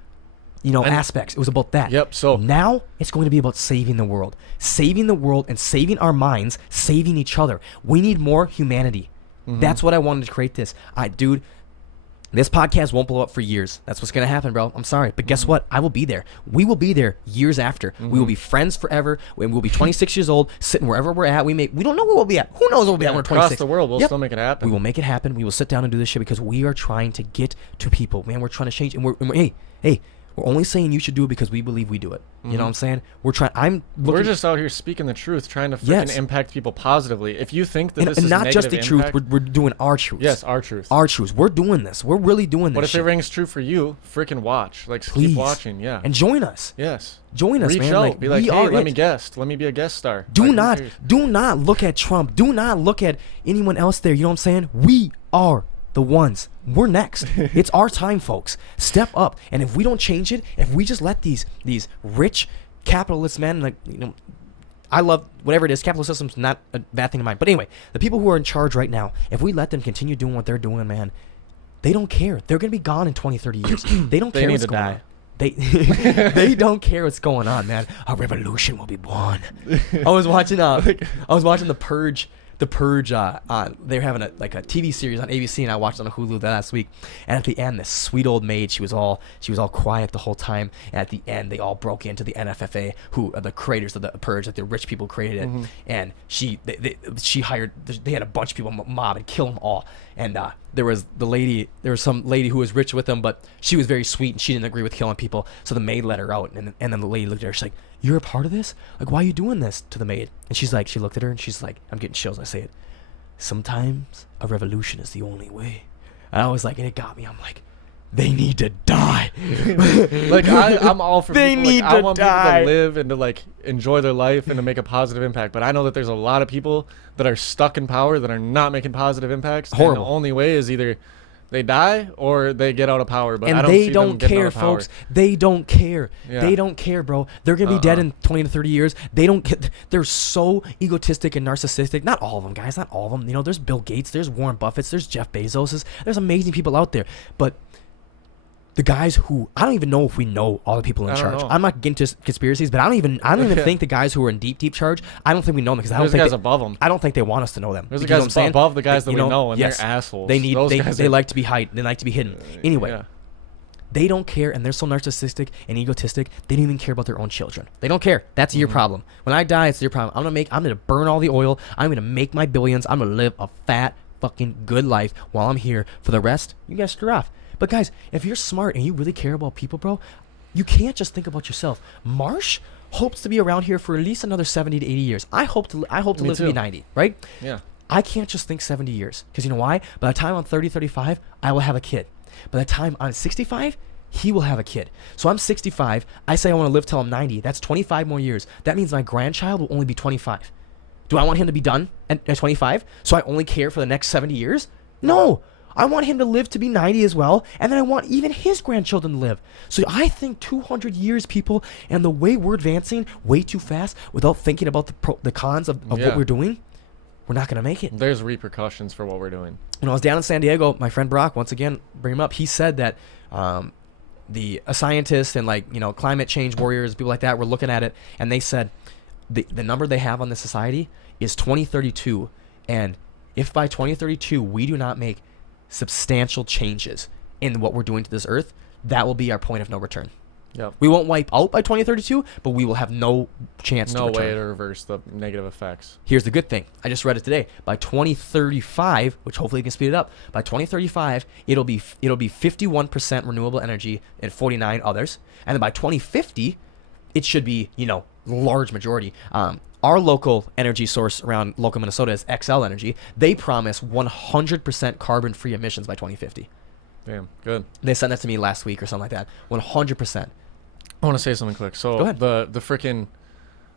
aspects. It was about that. Yep. So now it's going to be about saving the world and saving our minds, saving each other. We need more humanity. That's what I wanted to create this. Dude, this podcast won't blow up for years. That's what's going to happen, bro. I'm sorry. But guess what? I will be there. We will be there years after. We will be friends forever. We'll be 26 years old, sitting wherever we're at. We don't know where we'll be at. Who knows where we'll be at when we're 26? Across the world, we'll still make it happen. We will make it happen. We will sit down and do this shit because we are trying to get to people. Man, we're trying to change. And hey, we're only saying you should do it because we believe we do it. You know what I'm saying? We're just out here speaking the truth, trying to freaking impact people positively. If you think that this is not just the impact, truth, we're doing our truth. Yes, our truth. Our truth. We're doing this. We're really doing this. But if it rings true for you, freaking watch. Like, please keep watching. Yeah. And join us. Yes. Join us, Reach man. out. Be like, hey, let me guest. Let me be a guest star. Do not look at Trump. Do not look at anyone else there. You know what I'm saying? We are the ones. We're next. It's our time, folks. Step up. And if we don't change it, if we just let these rich capitalist men, I love whatever it is. Capitalist system's not a bad thing in mind. But anyway, the people who are in charge right now, if we let them continue doing what they're doing, man, they don't care. They're going to be gone in 20, 30 years. They don't care what's going on. They don't care what's going on, man. A revolution will be born. I was watching The Purge. The Purge, they were having a TV series on ABC, and I watched it on Hulu last week. And at the end, this sweet old maid, she was all quiet the whole time. And at the end, they all broke into the NFFA, who are the creators of the Purge, the rich people created it. And she hired, they had a bunch of people mob and kill them all. And there was some lady who was rich with them, but she was very sweet and she didn't agree with killing people. So the maid let her out, and then the lady looked at her. She's like, "You're a part of this? Like, why are you doing this?" to the maid. And she looked at her and she's like, I'm getting chills when I say it. "Sometimes a revolution is the only way." And I was like, and it got me. I'm like, they need to die. I'm all for they people. Need I to want die. people to live and to enjoy their life and to make a positive impact. But I know that there's a lot of people that are stuck in power that are not making positive impacts. Horrible. And the only way is either they die or they get out of power. But and I don't they see don't them getting care, out of power. folks. They don't care. Yeah. They don't care, bro. They're gonna be dead in 20 to 30 years. They don't get. They're so egotistic and narcissistic. Not all of them, guys. Not all of them. There's Bill Gates. There's Warren Buffett's. There's Jeff Bezos's. There's amazing people out there. But the guys who I don't even know if we know all the people in charge. I'm not getting to conspiracies, but I don't even think the guys who are in deep charge. I don't think we know them because I don't think guys above them. I don't think they want us to know them. There's the guys above the guys that we know, and they're assholes. They like to be hidden. They like to be hidden. Anyway, they don't care, and they're so narcissistic and egotistic. They don't even care about their own children. They don't care. That's your problem. When I die, it's your problem. I'm gonna burn all the oil. I'm gonna make my billions. I'm gonna live a fat fucking good life while I'm here. For the rest, you guys screw off. But guys, if you're smart and you really care about people, bro, you can't just think about yourself. Marsh hopes to be around here for at least another 70 to 80 years. I hope to live to be 90, right? Yeah. I can't just think 70 years. Because you know why? By the time I'm 30, 35, I will have a kid. By the time I'm 65, he will have a kid. So I'm 65. I say I want to live till I'm 90. That's 25 more years. That means my grandchild will only be 25. Do I want him to be done at 25? So I only care for the next 70 years? No. I want him to live to be 90 as well, and then I want even his grandchildren to live. So I think 200 years, people, and the way we're advancing way too fast without thinking about the cons of what we're doing, we're not going to make it. There's repercussions for what we're doing. When I was down in San Diego, my friend Brock, once again, bring him up, he said that a scientist and climate change warriors, people like that, were looking at it, and they said the number they have on the society is 2032, and if by 2032 we do not make substantial changes in what we're doing to this earth, that will be our point of no return. Yep. We won't wipe out by 2032, but we will have no chance to return. No way to reverse the negative effects. Here's the good thing. I just read it today. By 2035, which hopefully we can speed it up, by 2035, it'll be 51% renewable energy and 49 others. And then by 2050, it should be, large majority. Our local energy source around local Minnesota is XL Energy. They promise 100% carbon-free emissions by 2050. Damn, good. They sent that to me last week or something like that. 100%. I want to say something quick. So go ahead. The freaking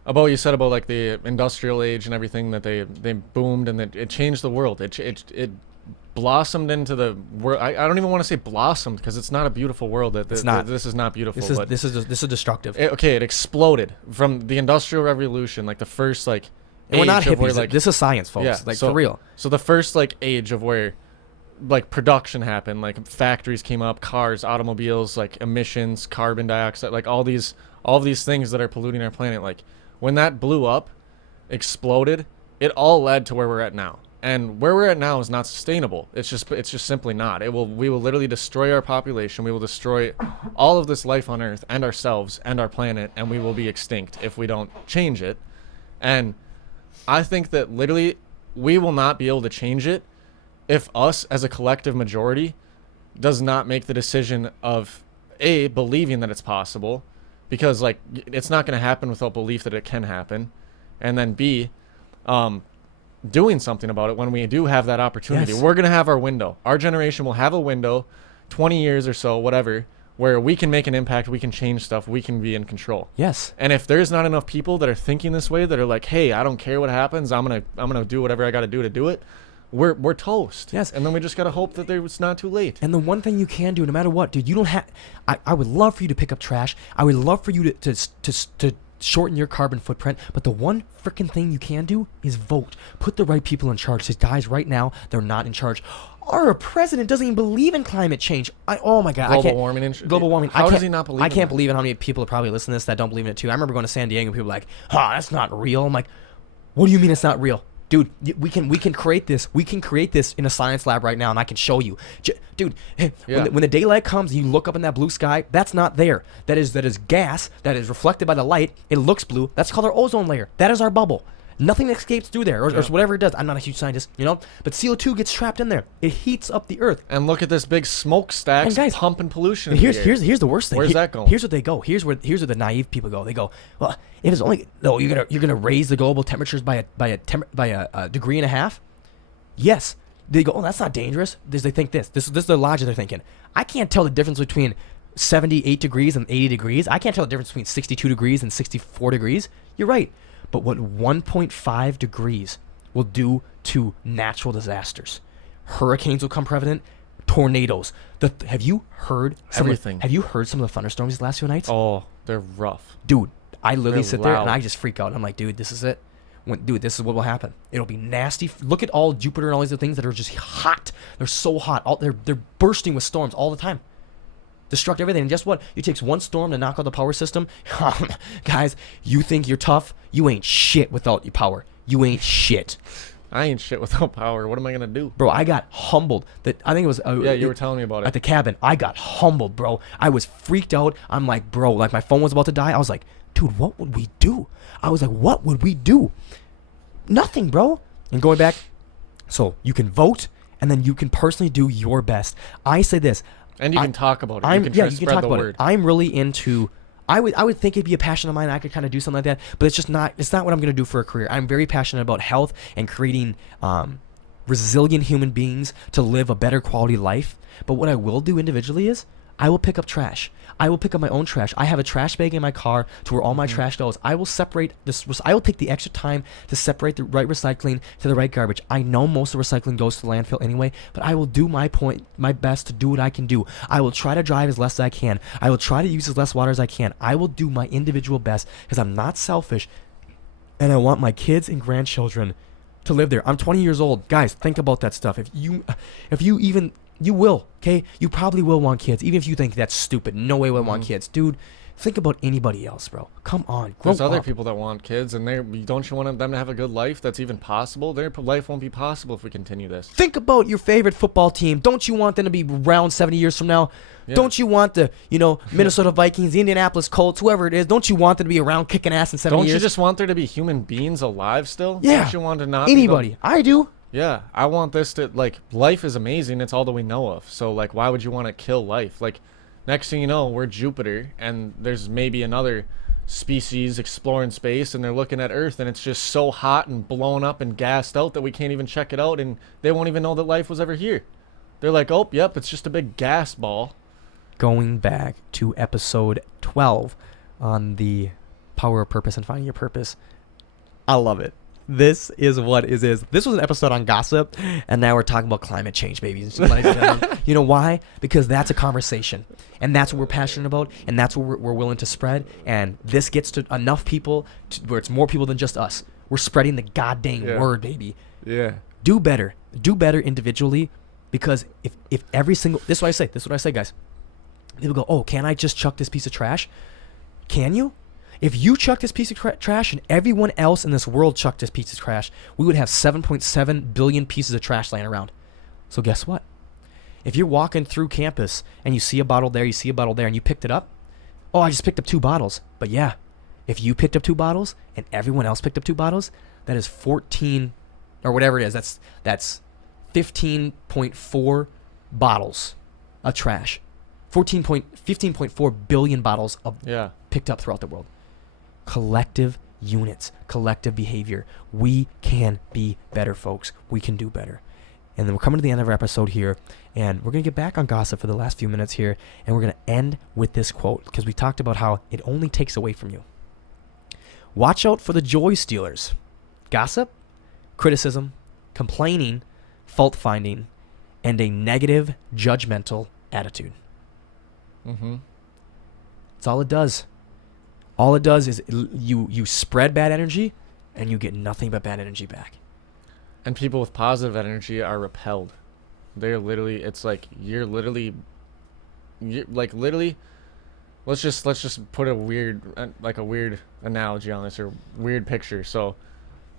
about you said about the industrial age and everything that they boomed and that it changed the world. It blossomed into the world. I don't even want to say blossomed because it's not a beautiful world. It's not. This is not beautiful. This is destructive. It exploded from the Industrial Revolution, like the first like. And we're not hippies. Where, like, this is science, folks. Yeah, like so, for real. So the first like age of where like production happened, like factories came up, cars, automobiles, like emissions, carbon dioxide, like all these things that are polluting our planet. Like when that blew up, exploded, it all led to where we're at now. And where we're at now is not sustainable. It's just simply not. We will literally destroy our population. We will destroy all of this life on Earth and ourselves and our planet, and we will be extinct if we don't change it. And I think that literally we will not be able to change it if us as a collective majority does not make the decision of A, believing that it's possible, because like it's not going to happen without belief that it can happen, and then B, doing something about it when we do have that opportunity. Yes. We're going to have our window. Our generation will have a window, 20 years or so, whatever, where we can make an impact, we can change stuff, we can be in control. Yes. And if there's not enough people that are thinking this way, that are like, hey, I don't care what happens, I'm gonna do whatever I got to do it, we're toast. Yes. And then we just got to hope that it's not too late. And the one thing you can do, no matter what, dude, you don't have. I would love for you to pick up trash. I would love for you to shorten your carbon footprint. But the one freaking thing you can do is vote. Put the right people in charge. Because guys, right now they're not in charge. Our president doesn't even believe in climate change. Oh my God. Global warming. Global warming. How does he not believe? I can't believe in how many people are probably listening to this that don't believe in it too. I remember going to San Diego and people were like, that's not real. I'm like, what do you mean it's not real? Dude, we can create this. We can create this in a science lab right now, and I can show you. Dude, when the daylight comes, you look up in that blue sky. That's not there. That is gas that is reflected by the light. It looks blue. That's called our ozone layer. That is our bubble. Nothing escapes through there, or whatever it does. I'm not a huge scientist, but CO2 gets trapped in there. It heats up the earth. And look at this big smokestack pumping pollution. And here's the worst thing. Where's that going? Here's what they go. Here's where the naive people go. They go, well, if it's only you're gonna raise the global temperatures by a degree and a half. Yes, they go. Oh, that's not dangerous. They think this is the logic they're thinking. I can't tell the difference between 78 degrees and 80 degrees. I can't tell the difference between 62 degrees and 64 degrees. You're right. But what 1.5 degrees will do to natural disasters. Hurricanes will come prevalent, tornadoes. Have you heard everything? Have you heard some of the thunderstorms these last few nights? Oh, they're rough. Dude, I literally sit there loud. and I just freak out. I'm like, dude, this is it. This is what will happen. It'll be nasty. Look at all Jupiter and all these other things that are just hot. They're so hot. They're bursting with storms all the time. Destruct everything. And guess what? It takes one storm to knock out the power system. Guys, you think you're tough? You ain't shit without your power. You ain't shit. I ain't shit without power. What am I gonna do? Bro, I got humbled. I think it was you were telling me about it at the cabin. I got humbled, bro. I was freaked out. I'm like, bro, like my phone was about to die. I was like, dude, what would we do? I was like, what would we do? Nothing, bro. And going back, so you can vote and then you can personally do your best. I say this. And you can talk about it. You can talk about it. I'm really into. I would think it'd be a passion of mine. I could kind of do something like that, but it's just not. It's not what I'm going to do for a career. I'm very passionate about health and creating resilient human beings to live a better quality life. But what I will do individually is I will pick up trash. I will pick up my own trash. I have a trash bag in my car to where all my trash goes. I will separate this. I will take the extra time to separate the right recycling to the right garbage. I know most of the recycling goes to the landfill anyway, but I will do my best to do what I can do. I will try to drive as less as I can. I will try to use as less water as I can. I will do my individual best because I'm not selfish, and I want my kids and grandchildren to live there. I'm 20 years old. Guys, think about that stuff. You will, okay? You probably will want kids, even if you think that's stupid. No way would want kids. Dude, think about anybody else, bro. Come on, grow There's other up. people that want kids, and don't you want them to have a good life that's even possible? Their life won't be possible if we continue this. Think about your favorite football team. Don't you want them to be around 70 years from now? Yeah. Don't you want the, Minnesota Vikings, the Indianapolis Colts, whoever it is, don't you want them to be around kicking ass in 70 years? Don't you just want there to be human beings alive still? Yeah. Don't you want to not anybody? I do. Yeah, I want this to, life is amazing. It's all that we know of. So, why would you want to kill life? Next thing you know, we're Jupiter, and there's maybe another species exploring space, and they're looking at Earth, and it's just so hot and blown up and gassed out that we can't even check it out, and they won't even know that life was ever here. They're like, oh, yep, it's just a big gas ball. Going back to episode 12 on the power of purpose and finding your purpose, I love it. This is what is. This was an episode on gossip, and now we're talking about climate change, babies. You know why? Because that's a conversation, and that's what we're passionate about, and that's what we're willing to spread. And this gets to enough people where it's more people than just us. We're spreading the goddamn word, baby. Yeah. Do better individually, because if every single, this is what I say, guys. People go, oh, can I just chuck this piece of trash? Can you? If you chuck this piece of trash and everyone else in this world chucked this piece of trash, we would have 7.7 billion pieces of trash laying around. So guess what? If you're walking through campus and you see a bottle there, and you picked it up, oh, I just picked up 2 bottles. But yeah, if you picked up 2 bottles and everyone else picked up 2 bottles, that is 14, or whatever it is, that's 15.4 bottles of trash. 15.4 billion bottles of picked up throughout the world. Collective units, collective behavior. We can be better, folks. We can do better. And then we're coming to the end of our episode here, and we're going to get back on gossip for the last few minutes here, and we're going to end with this quote, because we talked about how it only takes away from you. Watch out for the joy stealers. Gossip, criticism, complaining, fault-finding, and a negative, judgmental attitude. Mm-hmm. That's all it does. All it does is you spread bad energy, and you get nothing but bad energy back. And people with positive energy are repelled. They're literally, it's like you're literally, let's just put a weird analogy on this, or weird picture. So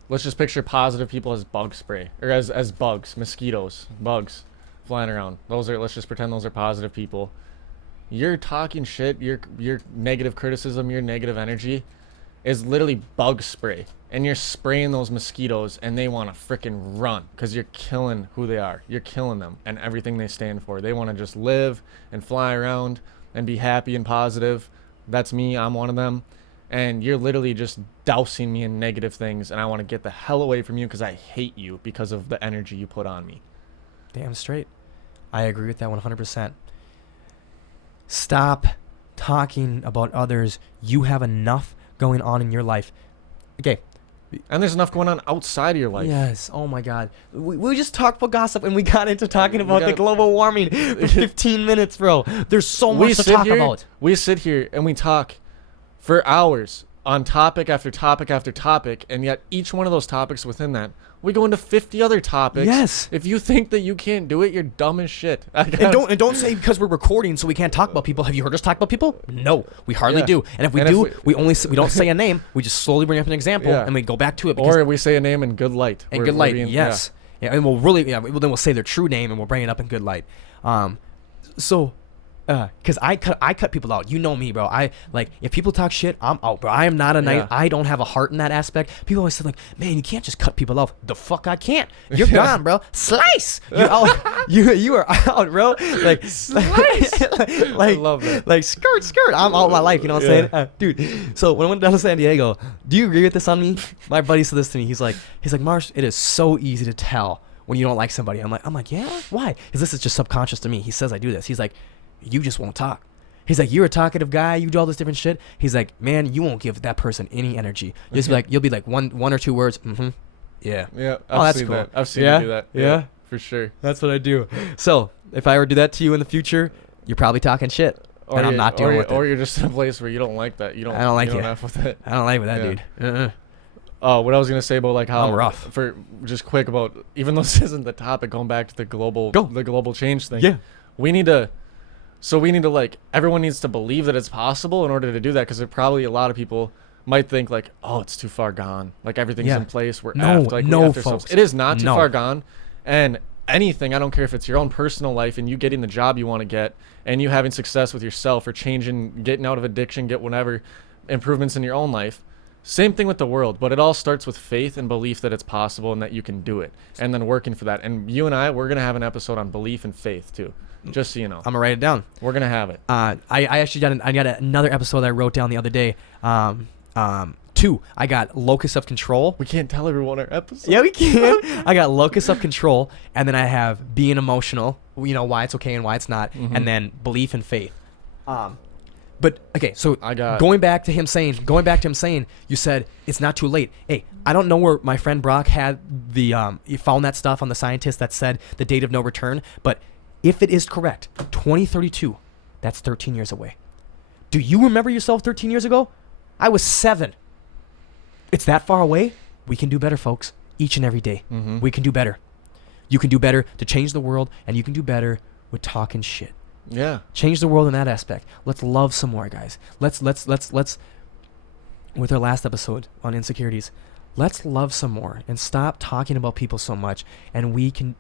let's just picture positive people as bug spray, or as bugs, mosquitoes, bugs flying around. Let's just pretend those are positive people. You're talking shit, your negative criticism, your negative energy is literally bug spray. And you're spraying those mosquitoes, and they want to freaking run because you're killing who they are. You're killing them and everything they stand for. They want to just live and fly around and be happy and positive. That's me. I'm one of them. And you're literally just dousing me in negative things, and I want to get the hell away from you because I hate you because of the energy you put on me. Damn straight. I agree with that 100%. Stop talking about others. You have enough going on in your life. Okay. And there's enough going on outside of your life. Yes. Oh, my God. We just talked about gossip, and we got into talking about the global warming for 15 minutes, bro. There's so much to talk about. We sit here, and we talk for hours on topic after topic after topic, and yet each one of those topics within that, we go into 50 other topics. Yes. If you think that you can't do it, you're dumb as shit. And don't say because we're recording so we can't talk about people. Have you heard us talk about people? No, we hardly do. And if we do, we don't say a name. We just slowly bring up an example and we go back to it. Or we say a name in good light. In good light, yes. Yeah, and we'll say their true name and we'll bring it up in good light. Because I cut people out. You know me, bro. If people talk shit, I'm out, bro. I am not a nice. I don't have a heart in that aspect. People always say man, you can't just cut people off. The fuck I can't. You're gone, bro. Slice. You're out. you are out, bro. Slice. I love that. Skirt. I'm out my life. You know what I'm saying, dude? So when I went down to San Diego, do you agree with this on me? My buddy said this to me. He's like, Marsh, it is so easy to tell when you don't like somebody. I'm like, yeah. Why? Because this is just subconscious to me. He says I do this. He's like, you just won't talk. He's like, you're a talkative guy. You do all this different shit. He's like, man, you won't give that person any energy. You'll be like one or two words. Mm-hmm. Yeah. Yeah. That's cool. That. I've seen you do that. Yeah, for sure. That's what I do. So if I were to do that to you in the future, you're probably talking shit, and I'm not dealing with it. Or you're just in a place where you don't like that. I don't like it. With it. I don't like with that, dude. What I was gonna say about how I'm rough. For just quick about, even though this isn't the topic, going back to the global change thing. Yeah. We need to everyone needs to believe that it's possible in order to do that, because probably a lot of people might think oh, it's too far gone. Everything's in place. We're folks. It is not too far gone. And anything, I don't care if it's your own personal life and you getting the job you want to get and you having success with yourself, or getting out of addiction, get whatever improvements in your own life. Same thing with the world, but it all starts with faith and belief that it's possible and that you can do it, and then working for that. And you and we're going to have an episode on belief and faith too. Just so you know. I'm going to write it down. We're going to have it. I actually got another episode I wrote down the other day. 2. I got locus of control. We can't tell everyone our episode. Yeah, we can. I got locus of control, and then I have being emotional, why it's okay and why it's not, and then belief and faith. But okay, so going back to him saying, you said it's not too late. Hey, I don't know where my friend Brock had he found that stuff on the scientist that said the date of no return, but if it is correct, 2032, that's 13 years away. Do you remember yourself 13 years ago? I was 7. It's that far away. We can do better, folks. Each and every day, we can do better. You can do better to change the world, and you can do better with talking shit. Yeah. Change the world in that aspect. Let's love some more, guys. Let's with our last episode on insecurities, let's love some more and stop talking about people so much, and we can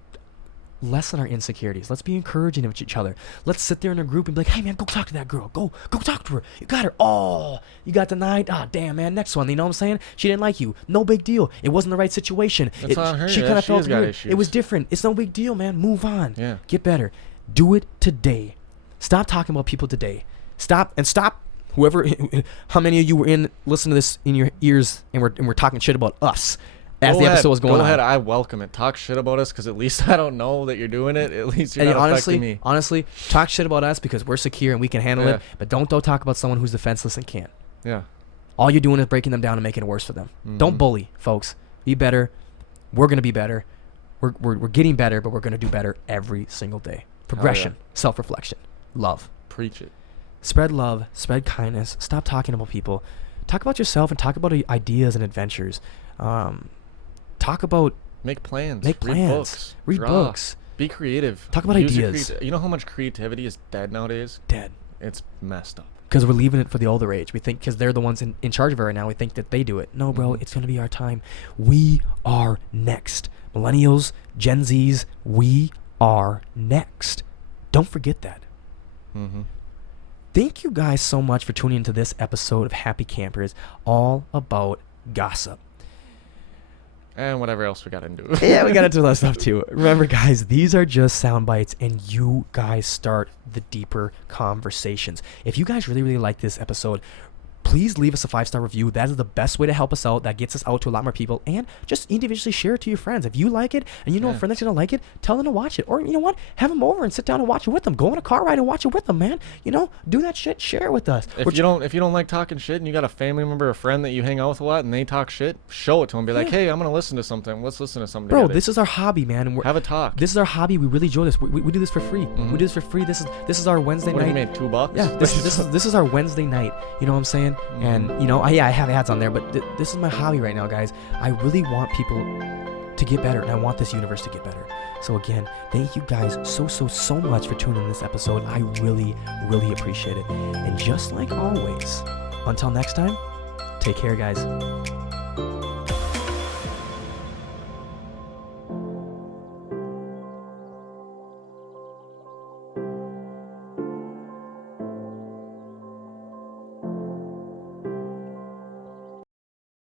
lessen our insecurities. Let's be encouraging of each other. Let's sit there in a group and be like, hey man, go talk to that girl. Go talk to her. You got her. Oh, you got denied. Ah, damn man. Next one. You know what I'm saying? She didn't like you. No big deal. It wasn't the right situation. It's on her. She kind of felt weird. Issues. It was different. It's no big deal, man. Move on. Yeah. Get better. Do it today. Stop talking about people today. Stop. Whoever, how many of you were listening to this in your ears and we're talking shit about us as the episode was going on. Go ahead. I welcome it. Talk shit about us because at least I don't know that you're doing it. At least you're not affecting me. Honestly, talk shit about us because we're secure and we can handle it. But don't talk about someone who's defenseless and can't. Yeah. All you're doing is breaking them down and making it worse for them. Don't bully, folks. Be better. We're going to be better. We're getting better, but we're going to do better every single day. Progression, self-reflection, love. Preach it. Spread love, spread kindness. Stop talking about people. Talk about yourself and talk about ideas and adventures. Talk about... Make plans. Read books. Be creative. Talk about ideas. You know how much creativity is dead nowadays? Dead. It's messed up. Because we're leaving it for the older age. We think because they're the ones in charge of it right now, we think that they do it. No, bro, it's going to be our time. We are next. Millennials, Gen Zs, we are next. Don't forget that. Thank you guys so much for tuning into this episode of Happy Campers, all about gossip. And whatever else we got into. Yeah, we got into that stuff too. Remember, guys, these are just sound bites, and you guys start the deeper conversations. If you guys really, really like this episode, please leave us a 5-star review. That is the best way to help us out. That gets us out to a lot more people. And just individually share it to your friends. If you like it and you know a friend that's going to like it, tell them to watch it. Or you know what? Have them over and sit down and watch it with them. Go on a car ride and watch it with them, man. You know, do that shit. Share it with us. If you don't like talking shit and you got a family member or friend that you hang out with a lot and they talk shit, show it to them. Be like, hey, I'm going to listen to something. Let's listen to something Bro, together. This is our hobby, man. And have a talk. This is our hobby. We really enjoy this. We do this for free. We do this for free. This is our Wednesday night. What do you mean, $2? Yeah, this is our Wednesday night. You know what I'm saying? And, you know, I have ads on there, but this is my hobby right now, guys. I really want people to get better, and I want this universe to get better. So again, thank you guys so much for tuning in this episode. I really, really appreciate it. And just like always, until next time, take care, guys.